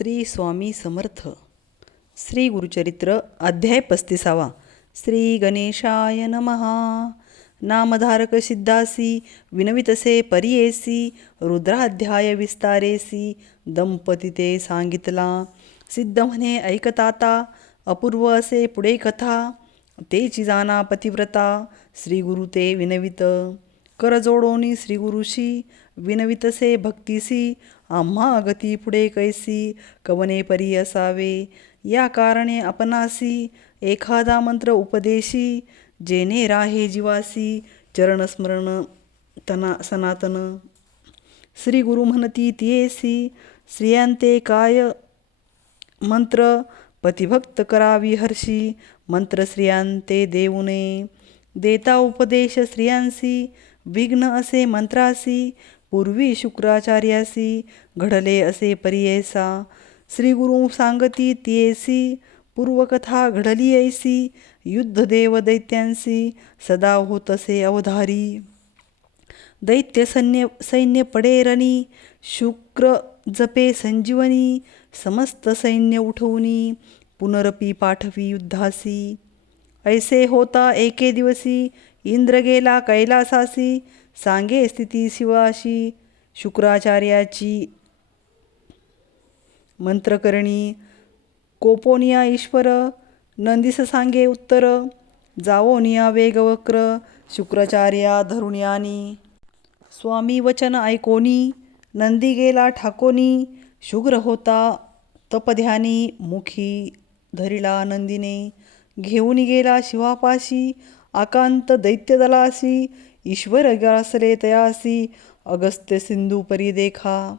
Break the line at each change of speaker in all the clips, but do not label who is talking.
श्री स्वामी समर्थ. श्री गुरुचरित्र अध्याय पस्तीसावा. श्री गणेशाय नमहा नामधारक सिद्धासी विनवितसे परियेसी रुद्राध्याय विस्तारेसी दंपती ते सांगितला. सिद्ध म्हणे ऐकताता अपूर्व असे पुढे कथा ते चिजाना पतिव्रता श्रीगुरु ते विनवित. करजोडोनी श्रीगुरुशी श्री विनवितसे भक्तीसी आम्हा अगती पुढे कैसी कवने परी असावे? या कारणे आपणासी एखादा मंत्र उपदेशी जेने राहे जीवासी चरणस्मरण तना सनातन. श्री गुरु म्हणती तियेसी स्त्रियांते काय? मंत्र पतिभक्त करावी हर्षी मंत्र स्त्रियांते देऊने. देता उपदेश स्त्रियांसी विघ्न असे मंत्रासी पूर्वी शुक्राचार्यासी घडले असे परियेसा श्रीगुरु सांगती तियेसी पूर्वकथा घडली ऐसी युद्धदेव दैत्यांसी सदा होतसे अवधारी. दैत्य सैन्य सैन्य पडेरणी शुक्र जपे संजीवनी समस्त सैन्य उठवणी पुनरपी पाठवी युद्धासी. ऐसे होता एके दिवसी इंद्र गेला कैलासासी सांगे स्थिती शिवाशी शुक्राचार्याची मंत्रकरणी कोपोनिया ईश्वर नंदिस सांगे उत्तर जावोनिया वेगवक्र शुक्राचार्या धरुण्यानी. स्वामी वचन ऐकोनी नंदी गेला ठाकोनी शुग्र होता तपध्यानी मुखी धरिला नंदीने. घेऊन गेला शिवापाशी आकांत दैत्यदलासी ईश्वर ग्रासले तयासी अगस्त्य सिंधू परी देखा।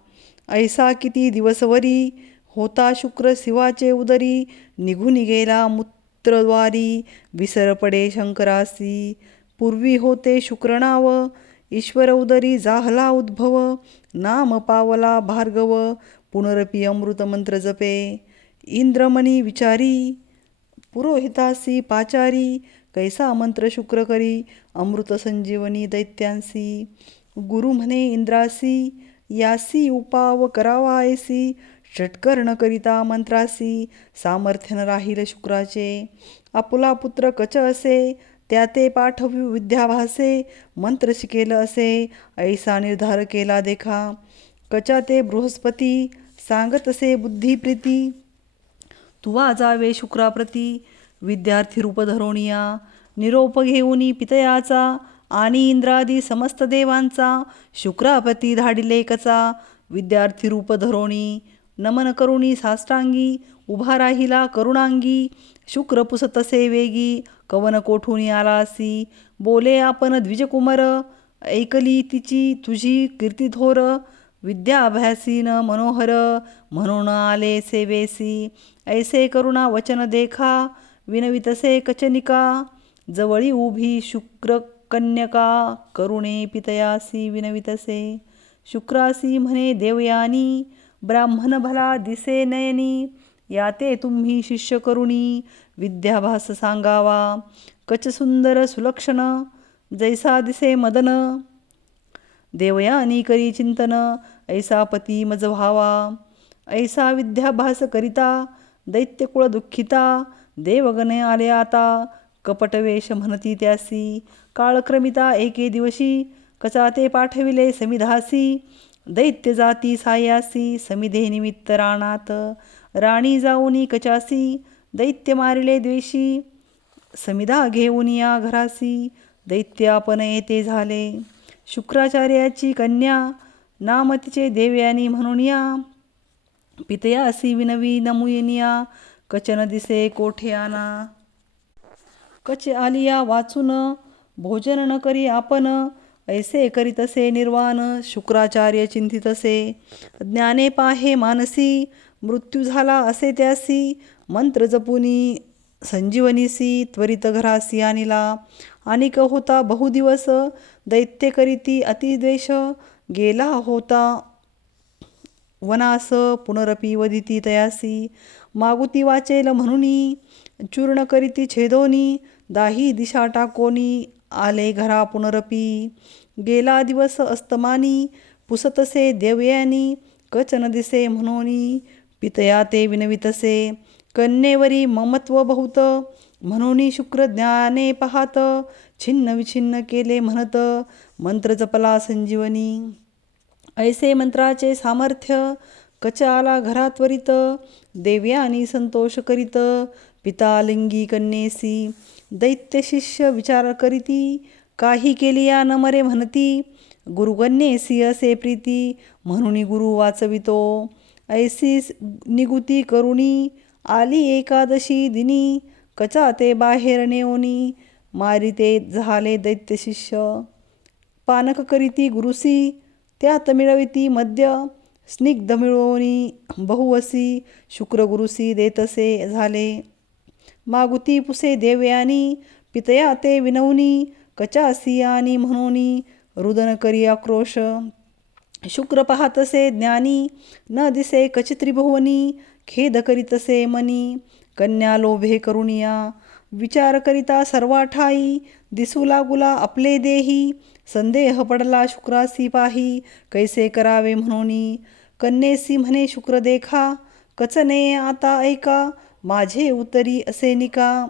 ऐसा किती दिवसवरी होता शुक्र शिवाचे उदरी निघून गेला मूत्रद्वारी विसर पडे शंकरासी। पूर्वी होते शुक्रनाव ईश्वर उदरी जाहला उद्भव नाम पावला भार्गव पुनरपी अमृतमंत्र जपे। इंद्रमणी विचारी पुरोहितासी पाचारी कैसा मंत्र शुक्र करी? अमृत संजीवनी दैत्यांसी। गुरु म्हणे इंद्रासी यासी उपाव करावा ऐसी षटकर्ण करिता मंत्रासी सामर्थ्यन राहील शुक्राचे। आपुला पुत्र कच असे त्या ते पाठवी विद्याभासे। मंत्र शिकेल असे ऐसा निर्धार केला देखा। कचा ते बृहस्पती सांगत असे बुद्धिप्रीती। तुवा जावे शुक्राप्रती। विद्यार्थी रूपधरोणिया निरोप घेऊनी पितयाचा आणि इंद्रादी समस्त देवांचा शुक्रापती धाडिले कचा विद्यार्थी रूपधरोणी नमन करुणी साष्टांगी उभा राहिला करुणांगी. शुक्र पुसतसे वेगी कवन कोठून आलासी? बोले आपण द्विजकुमर ऐकली तिची तुझी कीर्तिथोर विद्याभ्यासीन मनोहर म्हणून आले सेवेसी. ऐसे करुणा वचन देखा. विनवितसे कचनिका जवळी उभी शुक्र कन्यका करुणे पितयासी विनवितसे। शुक्रासी म्हणे देवयानी ब्राह्मण भला दिसे नयनी याते तुम्ही शिष्य करुणी विद्याभास सांगावा। कच सुंदर सुलक्षण जैसा दिसे मदन। देवयानी करी चिंतन ऐसा पती मज व्हावा ऐसा विद्याभास करिता दैत्यकुळ दुःखिता देवगणे आले आता. कपटवेश म्हणती त्यासी. काळक्रमिता एके दिवशी कचा ते पाठविले समिधासी. दैत्य जाती सायासी समिधे निमित्त राणात राणी जाऊनी कचासी दैत्य मारिले द्वेषी. समिधा घेऊन या घरासी दैत्य आपण येते झाले. शुक्राचार्याची कन्या नाम तिचे देवयानी म्हणून या. पितयासी विनवी नमुयनिया कचन दिसे कोठे आना कच आलिया वाचून भोजन न करी आपण ऐसे करीतसे निर्वाण शुक्राचार्य चिंतितसे ज्ञाने पाहे मानसी मृत्यू झाला असे त्यासी. मंत्र जपुनी संजीवनीसी त्वरित घरासी आणिला. अनिक होता बहुदिवस दैत्य करीती अतिद्वेष. गेला होता वनास पुनरपी वदिती तयासी. मागुती वाचेल म्हणूनी चूर्ण करीती छेदोनी दाही दिशा टाकोनी आले घरा पुनरपी. गेला दिवस अस्तमानी पुसतसे देवयानी कचन दिसे म्हणोनी पितया ते विनवितसे. कन्येवरी ममत्व बहुत म्हणून शुक्रज्ञाने पाहात छिन्न विछिन्न केले म्हणत मंत्र जपला संजीवनी. ऐसे मंत्राचे सामर्थ्य कचा आला घरात त्वरित देव्यानी संतोष करीत पिता लिंगी कन्येसी दैत्य शिष्य विचार करीती काही केली या न मरे म्हणती गुरुकन्येसी असे प्रीती म्हणून गुरु वाचवितो. ऐसी निगुती करुणी आली एकादशी दिनी कचा ते बाहेर नेओनी मारिते झाले दैत्य शिष्य. पानक करीती गुरुसी त्यात मिळविती मद्य स्निग्ध मिळवणी बहुवसी शुक्रगुरुसी देतसे झाले. मागुती पुसे देवयानी पितया ते विनवनी कचासी आणि म्हणूनी रुदन करी आक्रोश. शुक्र पाहतसे ज्ञानी न दिसे कचित्रिभुवनी खेद करीतसे मनी कन्या लोभे करुणिया विचार करिता सर्वा ठाई दिसू लागुला आपले देही संदेह पडला शुक्रासी पाही कैसे करावे म्हणून कन्येसी म्हणे शुक्र देखा कचने आता ऐका माझे उतरी असे निका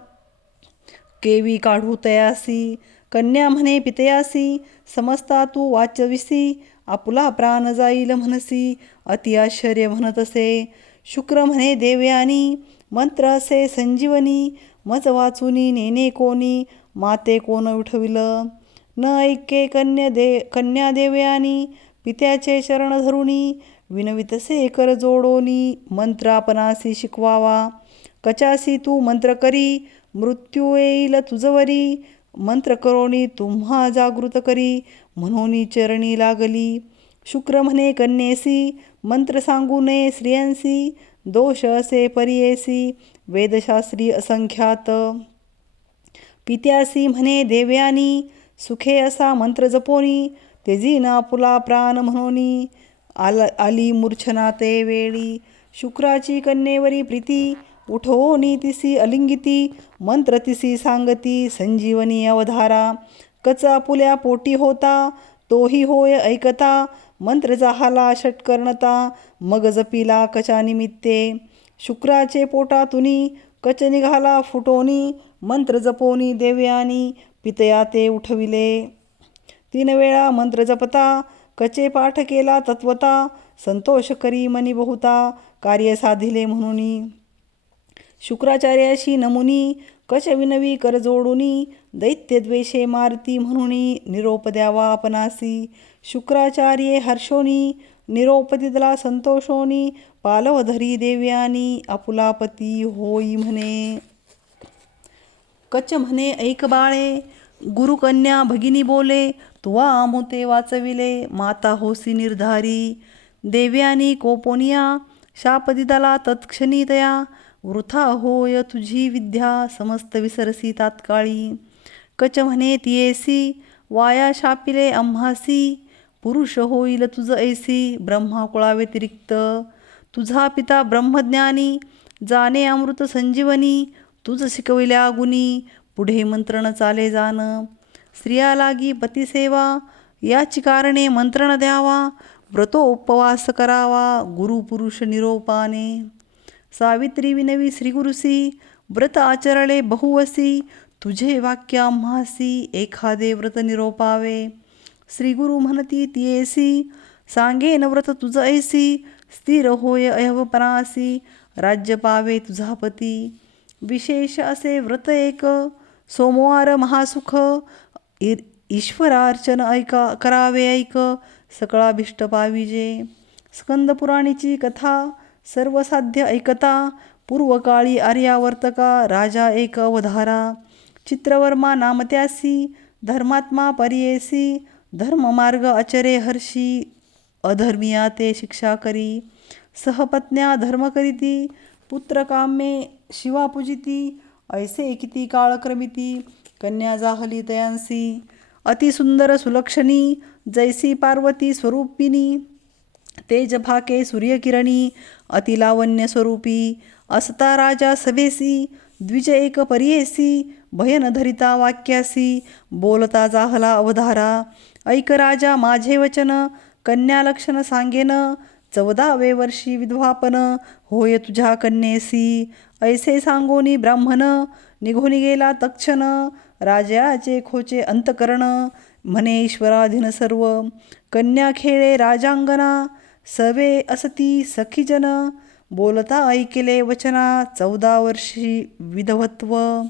केवी काढू तयासी कन्या म्हणे पितयासी समजता तू वाचविसी आपुला प्राण जाईल म्हणसी अति आश्चर्य म्हणत असे शुक्र म्हणे देवयानी मंत्र असे संजीवनी मज वाचुनी नेने कोणी माते कोण उठविलं? न ऐके कन्या दे कन्या देवयानी पित्याचे शरण धरुणी विनवितसे कर जोडोनी मंत्र आपणासी शिकवावा. कचासी तू मंत्र करी मृत्यू येईल तुझवरी मंत्र करोनी तुम्हा जागृत करी म्हणून चरणी लागली. शुक्र म्हणे कन्येसी मंत्र सांगू नये स्त्रियांसी दोष असे परियेसी वेदशास्त्री असंख्यात. पित्यासी म्हणे देव्यानी सुखे असा मंत्र जपोनी तेजी ना पुला प्राण म्हणोनी. आल आली मूर्छना ते वेळी शुक्राची कन्येवरी प्रीती उठोनी तिसी अलिंगिती मंत्र तिसी सांगती संजीवनी अवधारा. कचा पुल्या पोटी होता तोही होय ऐकता मंत्र जाहाला षटकर्णता मग जपिला कचा निमित्ते शुक्राचे पोटातुनी कच निघाला फुटोनी मंत्र जपोनी देव्यानी पितया ते उठविले. तीन वेळा मंत्र जपता कचे पाठ केला तत्वता संतोष करी मनी बहुता कार्य साधिले म्हणून. शुक्राचार्याशी नमुनी कच विनवी कर जोडुनी दैत्य द्वेषे मारती म्हणून निरोप द्यावा आपणासी. शुक्राचार्ये हर्षोनी निरोपतिदला संतोषोनी पालवधरी देव्यानी आपुलापती होई म्हणे. कच म्हणे ऐक बाळे गुरुकन्या भगिनी बोले तुवा आमोते वाचविले माता होसी निर्धारी. देव्यानी कोपोनिया शापदिदला तत्क्षणी तया वृथा होय तुझी विद्या समस्त विसरसी तात्काळी. कच म्हणे तियेसी वाया शापिले आम्हासी पुरुष होईल तुझं ऐसी ब्रह्मा व्यतिरिक्त तुझा पिता ब्रह्मज्ञानी जाणे अमृत संजीवनी तुझ शिकविल्या गुणी पुढे मंत्रण चाले जाणं स्त्रिया लागी पतिसेवा याची कारणे मंत्रण द्यावा व्रतो उपवास करावा गुरु पुरुष निरोपाने. सावित्री विनवी श्रीगुरुसी व्रत आचरले बहुवसी तुझे वाक्य आम्हासी एखादे व्रत निरोपावे. श्रीगुरु म्हणती तियेसी सांगे व्रत तुझ ऐसी स्थिर होय अयवपरासी राज्य पावे तुझा पती. विशेष असे व्रत एक सोमवार महासुख ईश्वरार्चन ऐका करावे ऐक सकळाभिष्ट पाविजे. स्कंदपुराणीची कथा सर्वसाध्य ऐकता पूर्वकाळी आर्यावर्तका राजा एक अवधारा. चित्रवर्मा नामत्यासी धर्मात्मा परियेसी धर्ममार्ग अचरे हर्षी अधर्मिया ते शिक्षा करी सहपत्न्या धर्म करीती पुत्रकामे शिवा पूजिती ऐसे किती काळक्रमिती कन्या जाहली तयांसी अतिसुंदर सुलक्षणी जैसी पार्वती स्वरूपिणी तेजभाके सूर्यकिरणी अतिलावण्य स्वरूपी असता राजा सभेसी द्विज एक परियेसी भयनधरिता वाक्यासी बोलता जाहला अवधारा ऐक राजा माझे वचन कन्या लक्षण सांगेन चौदावे वर्षी विधवापन होय तुझ्या कन्येसी. ऐसे सांगोनी ब्राह्मण निघून गेला तक्षण राजाचे खोचे अंतकरण म्हणे ईश्वराधीन सर्व. कन्या खेळे राजांगना सवे असती सखीजन बोलता ऐकले वचना चौदा वर्षी विधवत्व.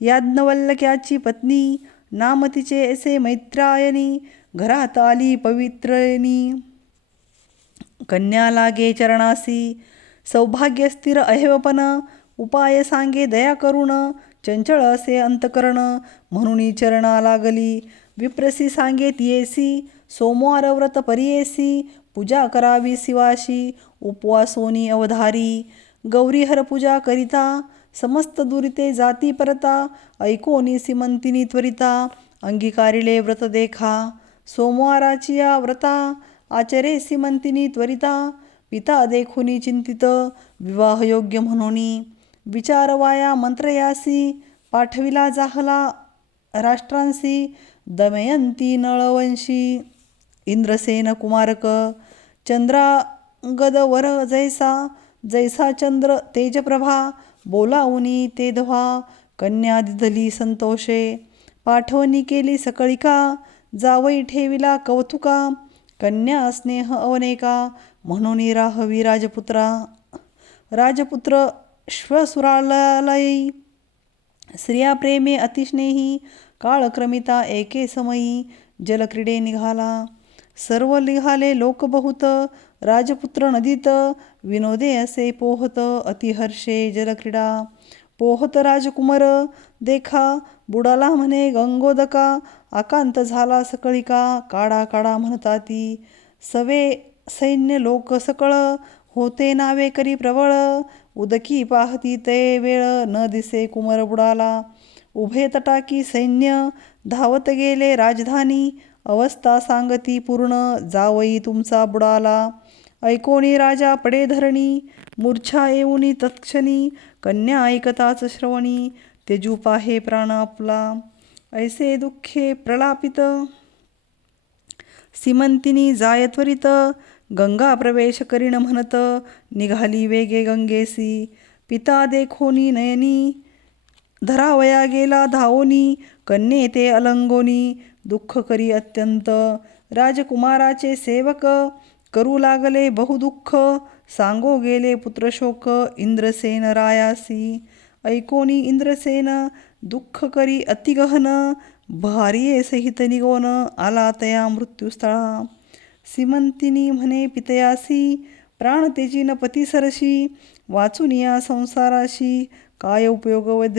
याज्ञवल्लक्याची पत्नी नाम तिचे असे मैत्रायनी घरात आली पवित्रयनी कन्या लागे चरणासी सौभाग्य स्थिर अहेवपन उपाय सांगे दया करुण चंचळ असे अंतकरण म्हणून चरणा लागली. विप्रसी सांगे तियेसी सोमवार व्रत परियेसी पूजा करावी शिवाशी उपवासोनी अवधारी. गौरीहर पूजा करिता समस्त दुरिते जाती परता ऐकोनी सिमंतिनी त्वरिता अंगीकारिले व्रत देखा सोमवाराची या व्रता आचरे सिमंतिनी त्वरिता पिता देखुनी चिंतित विवाहयोग्य म्हणोनी विचारवाया मंत्रयासी पाठविला जाहला राष्ट्रांसी दमयंती नळवंशी इंद्रसेन कुमारक चंद्रागद वर जैसा जैसा चंद्र तेजप्रभा बोलावनी ते धवा कन्या दिधली संतोषे पाठवणी केली सकळिका जावई ठेविला कौतुका कन्या स्नेह अवनेका म्हणून राहवी राजपुत्रा. राजपुत्र श्वसुरालयी स्त्रिया प्रेमे अतिस्नेही काळक्रमिता एके समयी जलक्रीडे निघाला. सर्व निघाले लोकबहुत राजपुत्र नदीत विनोदे असे पोहत अतिहर्षे जलक्रीडा. पोहत राजकुमार देखा बुडाला म्हणे गंगोदका आकांत झाला सकळिका काडा काडा म्हणताती सवे सैन्य लोक सकळ होते नावे करी प्रवळ उदकी पाहती ते वेळ न दिसे कुमर बुडाला. उभे तटाकी सैन्य धावत गेले राजधानी अवस्था सांगती पूर्ण जावई तुमचा बुडाला. ऐकोणी राजा पडे धरणी मूर्छा येऊनी तत्क्षणी कन्या ऐकताच श्रवणी तेजू पाहे प्राण आपला ऐसे दुःखे प्रलापित. सिमंतिनी जाय त्वरित गंगा प्रवेश करीण म्हणत निघाली वेगे गंगेसी पिता देखोनी नयनी धरावया गेला धावोनी कन्ये ते अलंगोनी दुःख करी अत्यंत राजकुमाराचे सेवक करू लागले बहुदुःख सांगो गेले पुत्रशोक इंद्रसेन रायासी. ऐकोनी इंद्रसेन दुःख करी अतिगहन. भारिये सहित निगोन आला तया मृत्यूस्थळा. सिमंतिनी म्हणे पितयासी प्राण तेजीन पतीसरशी वाचून या संसाराशी काय उपयोग वैध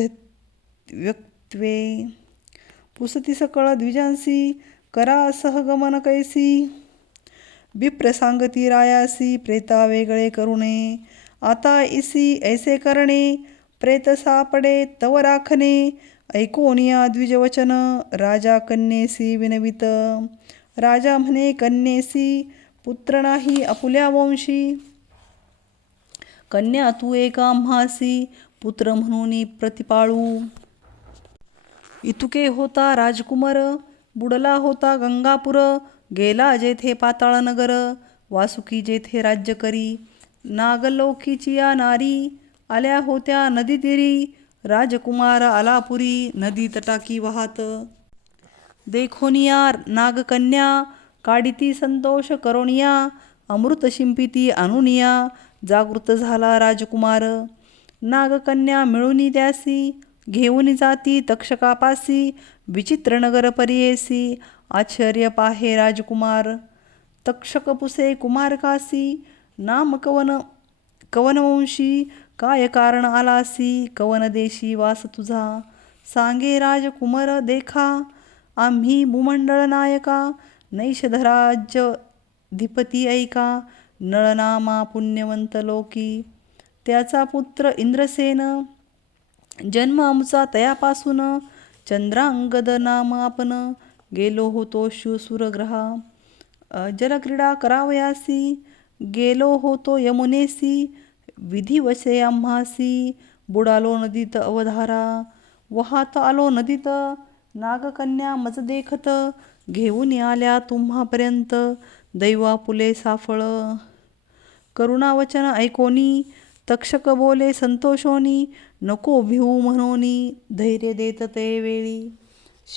व्यक्त्वे? पुसती सकळ द्विजांसी करा सहगमन कैसी? बिप्रसांगती रायासी प्रेता वेगळे करुणे। आता इसी ऐसे करणे प्रेत सापडे तव राखणे। ऐकोनिया द्विजवचन राजा कन्येसी विनवित। राजा म्हणे कन्येसी पुत्र नाही अपुल्या वंशी। कन्या तू एका म्हासी पुत्र म्हणून प्रतिपाळू। इतुके होता राजकुमार बुडला होता गंगापूर। गेला जेथे पाताळ नगर वासुकी जेथे राज्य करी. नागलोकीची या नारी आल्या होत्या नदी तिरी. राजकुमार आलापुरी नदी तटाकी वाहत. देखोनिया नागकन्या काडिती संतोष करोनिया अमृत शिंपिती अनुनिया जागृत झाला राजकुमार. नागकन्या मिळूनी त्यासी घेऊन जाती तक्षकापासी विचित्र नगर परियेसी. आश्चर्य पाहे राजकुमार. तक्षक पुसे कुमारकासी नाम कवन कवनवंशी काय कारण आलासी कवन देशी वास तुझा? सांगे राजकुमार देखा आम्ही भूमंडळ नायका नैषधराज्य धिपती ऐका नळनामा पुण्यवंत लोकी. त्याचा पुत्र इंद्रसेन जन्म आमचा तयापासून चंद्रांगद नाम आपण गेलो होतो शिवसुरग्रहा जलक्रीडा करावयासी। गेलो होतो यमुनेसी। विधिवशे आम्हासी। बुडालो नदीत अवधारा। वाहत आलो नदीत। नागकन्या मज देखत। घेऊन आल्या तुम्हापर्यंत। दैवा पुले साफळ। करुणावचन ऐकोनी। तक्षक बोले संतोषोनी। नको भिऊ म्हणोनी। धैर्य देत ते वेळी।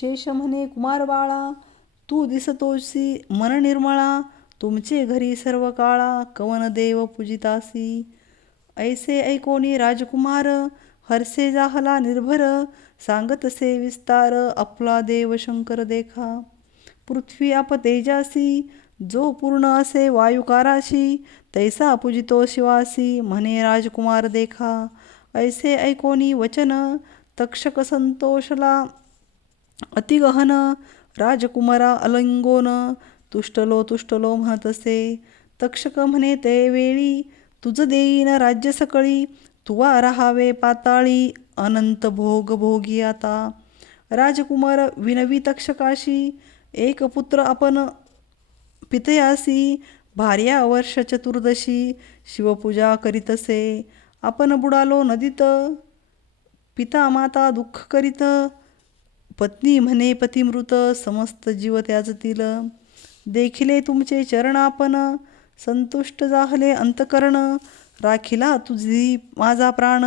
शेष म्हणे कुमार बाळा तू दिसतोसी मन निर्मळा तुमचे घरी सर्व काळा कवन देव पूजितासी. ऐसे ऐकोनी राजकुमार हरसे जाहला निर्भर सांगतसे विस्तार आपला देव शंकर देखा. पृथ्वी आप तेजासी जो पूर्ण असे वायुकाराशी तैसा पूजितो शिवासी म्हणे राजकुमार देखा. ऐसे ऐकोनी वचन तक्षक संतोषला अतिगहन राजकुमारा अलंगोन तुष्टलो तुष्टलो म्हणतसे तक्षक म्हणे ते वेळी तुझ देईन राज्य सकळी तुवा राहावे पाताळी अनंत भोग भोगी आता. राजकुमार विनवी तक्षकाशी एक पुत्र आपण पितयासी भार्या वर्ष चतुर्दशी शिवपूजा करीतसे. आपण बुडालो नदीत पिता माता दुःख करीत पत्नी म्हणे पतिमृत समस्त जीव त्याजतील. देखिले तुमचे चरण आपण संतुष्ट जाहले अंतकरण. राखिला तुझी माझा प्राण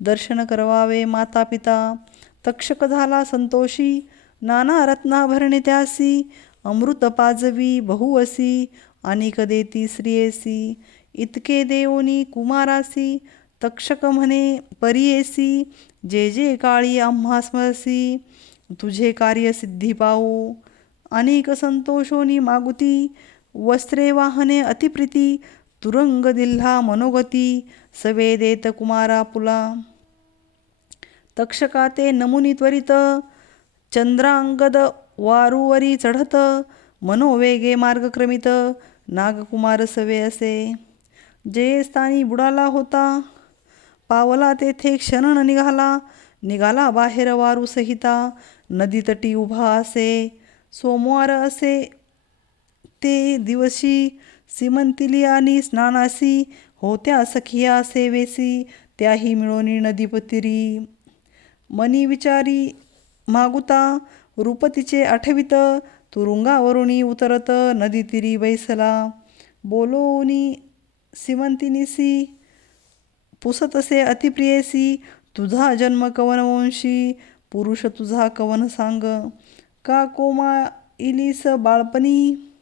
दर्शन करवावे माता पिता तक्षक झाला संतोषी नाना रत्नाभरणे त्यासी अमृत पाजवी बहुअसी अनिक देती श्रियेसी. इतके देवोनी कुमारासी तक्षक म्हणे परियेसी. जे जे काळी आम्हा स्मरसी तुझे कार्य सिद्धी पाऊ अनेक संतोषोनी मागुती वस्त्रे वाहने अतिप्रीती तुरंग दिल्हा मनोगती सवे देत कुमारा पुला. तक्षका ते नमुनी त्वरित चंद्रांगद वारूवरी चढत मनोवेगे मार्गक्रमित नागकुमार सवे असे. जे स्थानी बुडाला होता पावला तेथे क्षण निघाला निघाला बाहेर वारू सहिता नदीतटी उभा असे सोमवार असे. ते दिवशी सीमंतिली आणि स्नानासी होत्या सखिया सेवेसी त्याही मिळोनी नदीपतिरी. मनी विचारी मागुता रूपतीचे आठवित तुरुंगावरुणी उतरत नदीतिरी बैसला. बोलोनी सिमंतिनीसी पुसतसे अतिप्रियेसी तुझा जन्म कवनवंशी पुरुष तुझा कवन सांग? का कोमा इलीस बाळपणी?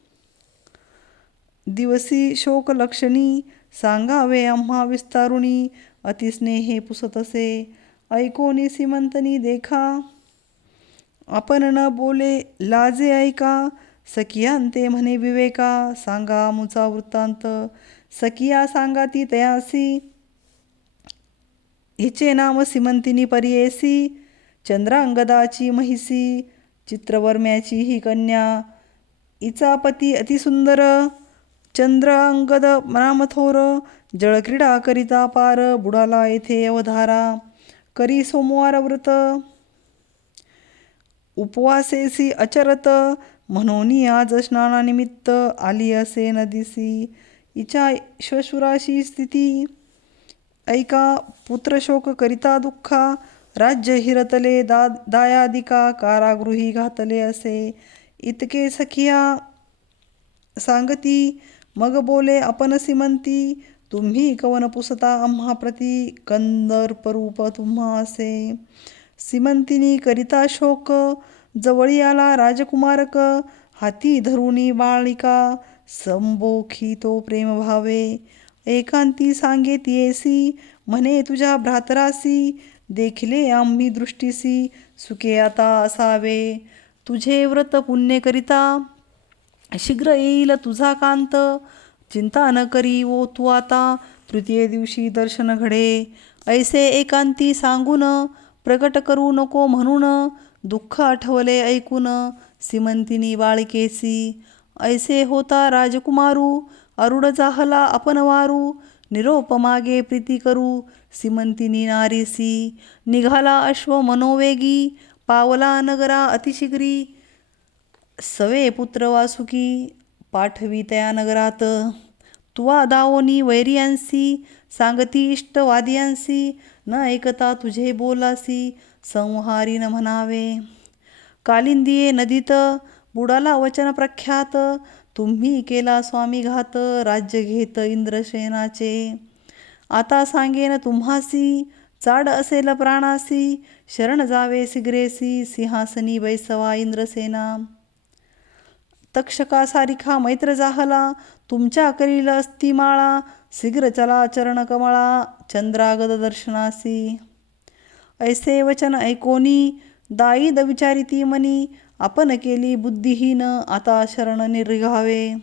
दिवसी शोक लक्षणी सांगावे आम्हा विस्तारुणी अतिस्नेहे पुसतसे ऐकोनी सीमंतनी देखा. आपण न बोले लाजे ऐका. सखियांते म्हणे विवेका सांगा मुचा वृत्तांत. सखिया सांगा ती तयासी. हिचे नाम सिमंतिनी परियेसी. चंद्रांगदाची महिसी चित्रवर्म्याची ही कन्या इचा पती अतिसुंदर चंद्रांगद मनामथोर जळक्रीडा करिता पार बुडाला येथे अवधारा करी सोमवार व्रत. उपवासेसी अचरत म्हणून आज स्नानानिमित्त आली असे नदीसी इचा श्वशुराशी स्थिती ऐका पुत्रशोक करिता दुःखा राज्य हिरतले दा दायादिका कारागृही घातले असे. इतके सखिया सांगती मग बोले आपण सिमंती तुम्ही कवन पुसता आम्हा प्रती? कंदर्परूप तुम्हा असे. सिमंतिनी करिता शोक जवळी आला राजकुमारक हाती धरुणी बाळिका संबोखी तो प्रेम भावे. एकांती सांगे तियेसी म्हणे तुझ्या भ्रातरासी देखिले आम्ही दृष्टीसी सुखे आता असावे. तुझे व्रत पुण्य करिता शीघ्र येईल तुझा कांत. चिंता न करी ओ तू आता तृतीय दिवशी दर्शन घडे. ऐसे एकांती सांगून प्रकट करू नको म्हणून दुःख आठवले ऐकून सिमंतिनी बाळकेसी. ऐसे होता राजकुमारू अरुड जाहला आपण वारू. निरोप मागे प्रीती करू. सीमंतिनी नारीसी निघाला अश्व मनोवेगी. पावला नगरा अतिशिग्री. सवे पुत्र वासुकी. पाठवी त्या नगरात. तुवा दावोनी वैरियांसी. सांगती इष्टवादियांसी न ऐकता तुझे बोलासी. संहारी न म्हणावे. कालिंदिये नदीत. बुडाला वचन प्रख्यात. तुम्ही केला स्वामी घात. राज्य घेत इंद्रसेनाचे. आता सांगेन तुम्हासी चाड असेल प्राणासी शरण जावे सिग्रेसी सिंहासनी बैसवा इंद्रसेना. तक्षका सारिखा मैत्र जाहला तुमच्या करील अस्ती माळा शीघ्र चला चरण कमळा चंद्रागद दर्शनासी. ऐसे वचन ऐकोनी दाईद विचारिती मनी आपण केली बुद्धिहीन आता शरण निर्घावे.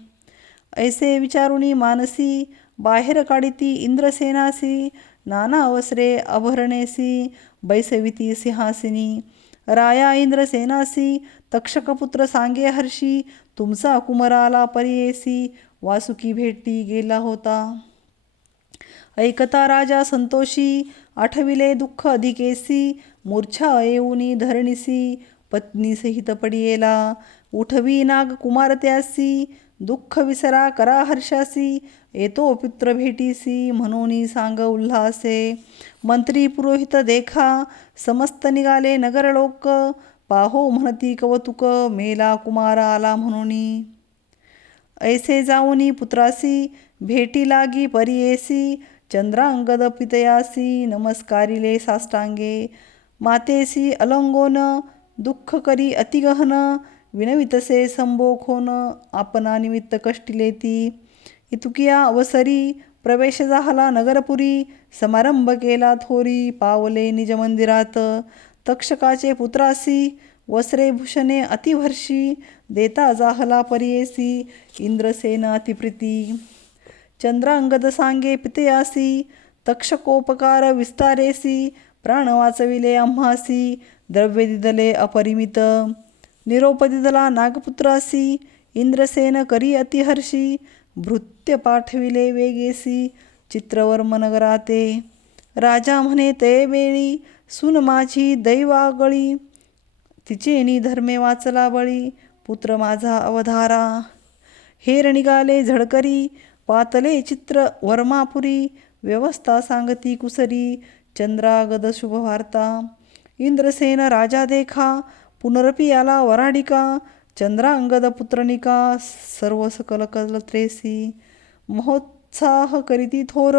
ऐसे विचारुणी मानसी बाहेर काढिती इंद्रसेनासी नाना अवसरे अभरणेसी बैसविती सिंहासिनी राया इंद्रसेनासी तक्षकपुत्र सांगे हर्षी तुमचा कुमराला परियेसी वासुकी भेटी गेला होता. ऐकता राजा संतोषी आठविले दुःख अधिकेसी मूर्छा येऊनी धरणीसी पत्नी सहित पडियेला. उठवी नाग कुमारत्यासी दुःख विसरा करा हर्षासी येतो पित्र भेटीसी म्हणून सांग उल्हासे. मंत्री पुरोहित देखा समस्त निघाले नगर लोक. पाहो म्हणती कवतुक मेला कुमार आला म्हणून. ऐसे जाऊनी पुत्रासी भेटी लागी परियेसी. चंद्रांगद पितयासी नमस्कारिले साष्टांगे. मातेसी अलंगोन दुःख करी अतिगहन. विनवितसे संबोखोन आपणा निमित्त कष्टिलेती. इतुकिया अवसरी प्रवेश झाला नगरपुरी समारंभ केला थोरी पावले निज मंदिरात तक्षकाचे पुत्रासी वस्त्रे भूषणे अतिवर्षी देता जाहला परियेसी इंद्रसेन अतिप्रीती. चंद्रांगद सांगे पितयासी तक्षकोपकार विस्तारेसी प्राण वाचविले आम्हासी द्रव्य दिदले अपरिमित. निरोप दिदला नागपुत्रासी इंद्रसेन करी अतिहर्षी भृत्य पाठविले वेगेसी चित्रवर्म नगराते राजा म्हणे ते वेळी सुन माझी दैवागळी तिचे निधर्मे वाचला बळी पुत्र माझा अवधारा. हेर निघाले झडकरी पातले चित्र वर्मापुरी व्यवस्था सांगती कुसरी चंद्रागद शुभवार्ता. इंद्रसेन राजा देखा पुनरपी आला वराडिका चंद्रांगद पुत्रनिका सर्व सकल त्रेसी महोत्साह करीती थोर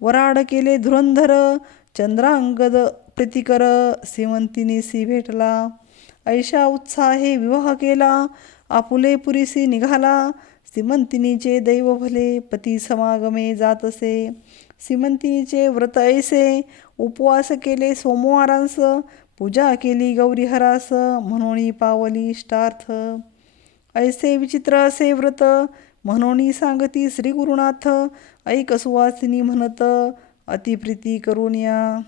वराड केले धुरंधर चंद्रांगद प्रीतिकर सीमंतिनीसी भेटला ऐशा उत्साहे विवाह केला आपुले पुरीसी निघाला सीमंतिनीचे दैव भले पती समागमे जातसे सीमंतिनीचे व्रत ऐसे उपवास केले सोमवारांस पूजा केली गौरीहरास म्हणून पावली इष्टार्थ. ऐसे विचित्र असे व्रत म्हणून सांगती श्री गुरुनाथ ऐक सुवासिनी म्हणत अतिप्रीती करून या.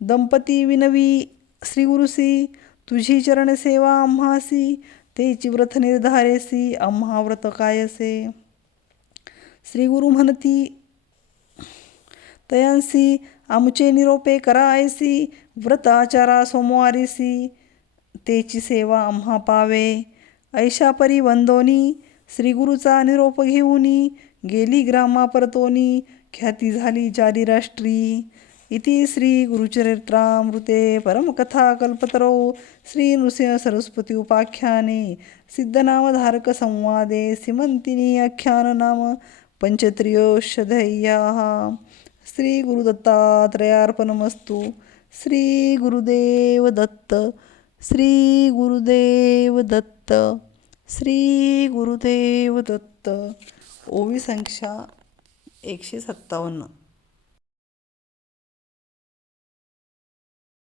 दंपती विनवी श्री गुरुसी तुझी चरणसेवा आम्हासी तेची व्रत निर्धारेसी आम्हा व्रत कायसे. श्री गुरु म्हणती तयांसी आमचे निरोपे करायसी व्रत आचारा सोमवारीसी तेची सेवा आम्हा पावे. ऐशा परी वंदोनी श्रीगुरूचा निरोप घेऊनी गेली ग्रामा परतोनी ख्याती झाली जारी राष्ट्री. इति श्री गुरुचरित्रामृते परमकथा कल्पतरो श्री नृसिंह सरस्वती उपाख्याने सिद्धनामधारक संवादे सिमंतिनी आख्यान नाम पंचत्रियोषधय्याः। श्री गुरुदत्तात्रयार्पणमस्तु श्री गुरुदेव दत्त. श्री गुरुदेव दत्त. श्री गुरुदेव दत्त. ओवी संख्या एकशे सत्तावन्न.